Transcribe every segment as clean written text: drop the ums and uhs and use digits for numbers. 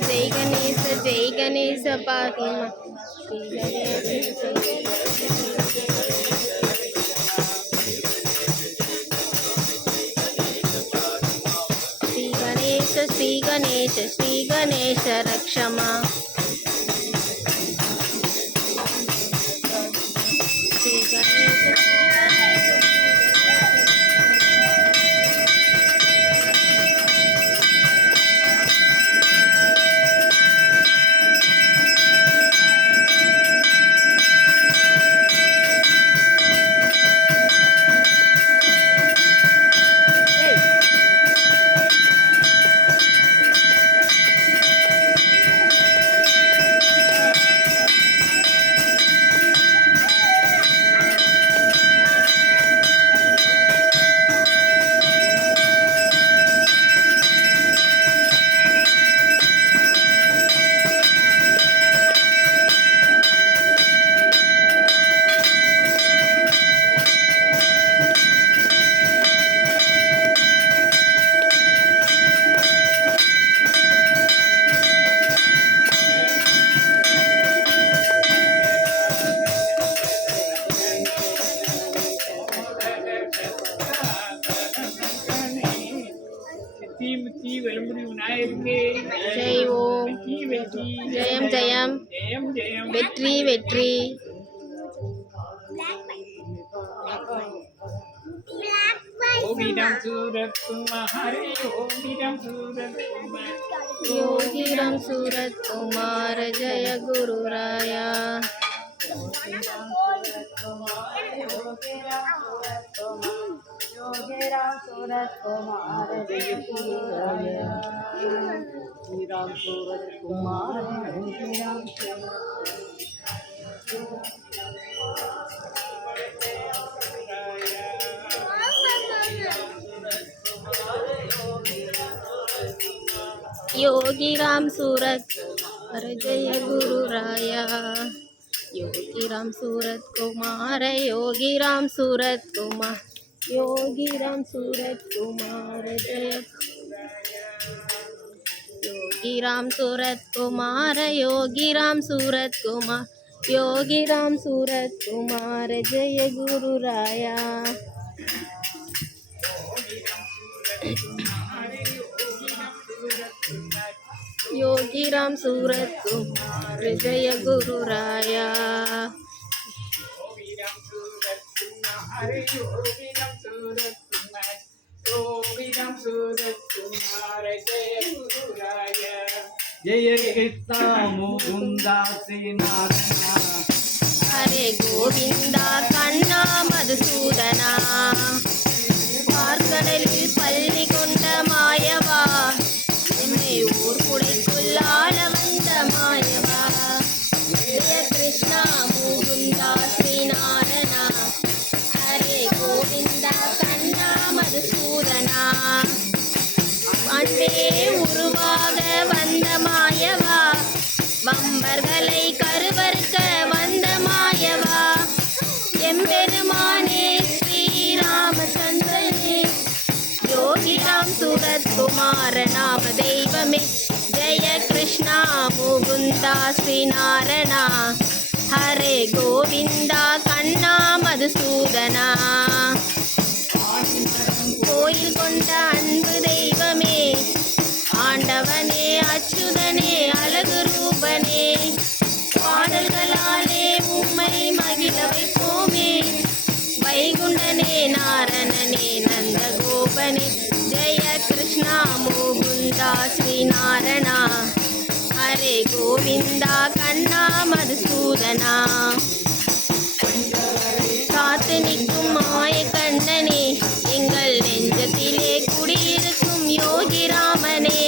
जय गणेश जय गणेश पाहि मां श्री गणेश श्री गणेश श्री गणेश रक्ष मां श्री गणेश जय ओम जयम जयम வெற்றி வெற்றி योगीराम सूरत कुमार योगीराम सूरत कुमार जय गुरुराया योगीराम सूरत कुमार जय गुरुराया योगीराम सूरत कुमार योगीराम सूरत जय गुरुराया योगीराम सूरत कुमार योगीराम सूरत कुमार योगीराम सूरत कुमार जय योगीराम सूरत कुमार योगीराम सूरत कुमार योगीराम सूरत कुमार जय गुरुराया योगीराम सूरत कुमार जय गुरुराया जय कृष्ण मुकुंदा श्रीनारायण हरे गोविंदा कन्ना मधुसूदना பார்க்கடலில் பள்ளி கொண்ட மாயவா எம்மை ஊர் குடைக்குள்ளால வந்த மாயவா ஜெய கிருஷ்ணா முகுந்தா ஸ்ரீநாராயணா ஹரே கோவிந்தா கண்ணா மதுசூதனா அன்பே உருவாக வந்த மாயவா வம்பர்களை கருவறுக்க வந்த மாயவா எம்பெருமானே श्रीरामचंद्रने योगीराम सूरत कुमार नाम दैवमे जय कृष्णा मुकुंदा श्रीनारायणा हरे गोविंदा कन्ना मधुसूदना கோயில் கொண்ட அன்பு தெய்வமே ஆண்டவனே அச்சுதனே அழகு ரூபனே பாடல்களாலே உம்மை மகிழ வைப்போமே வைகுண்டனே நாரணனே நந்தகோபனே ஜெய கிருஷ்ணா முகுந்தா ஸ்ரீநாராயணா ஹரே கோவிந்தா கண்ணா மதுசூதனா காத்து நிற்கும் மாய கண்ணனே எங்கள் நெஞ்சத்திலே குடியிருக்கும் யோகிராமனே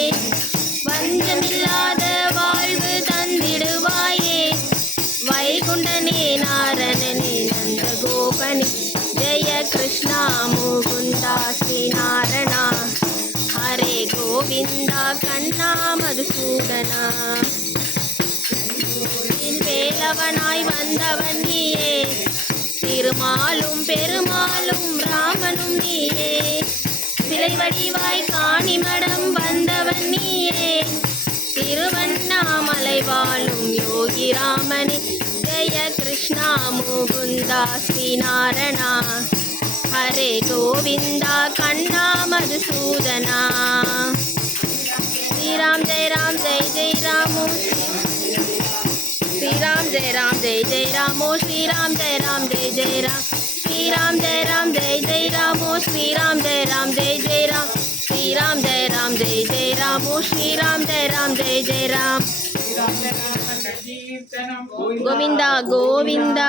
வஞ்சமில்லாத வாழ்வு தந்திடுவாயே வைகுண்டனே நாரணனே நந்தகோபனே ஜெய கிருஷ்ணா முகுந்தா ஸ்ரீநாராயணா ஹரே கோவிந்தா கண்ணா மதுசூதனா வேலவனாய் வந்தவன் நீயே திருமாலும் பெருமாளும் ராமனும் நீயே வடிவாய் காணிமடம் வந்தவன் நீயே திருவண்ணாமலை வாழும் யோகி ராமனே ஜெய கிருஷ்ணா முகுந்தா ஸ்ரீநாரணா ஹரே கோவிந்தா கண்ணா மதுசூதனா ஸ்ரீராம் ஜெய ராம் ஜெய ஜெய ராமோ श्रीराम जय राम जय जय रामो श्रीराम जय राम जय जय राम श्रीराम जय राम जय जय रामो श्रीराम जय राम जय जय राम श्रीराम जय राम जय जय रामो श्रीराम जय राम जय जय राम गोविंदा गोविंदा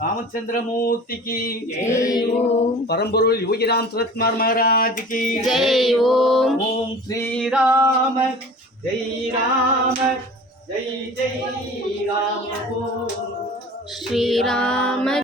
रामचंद्रमूर्ति की जय ओम परमपुरुष योगीराम सूरत कुमार महाराज की जय ओम ओम श्री राम जय राम जय जय राम ओम श्री राम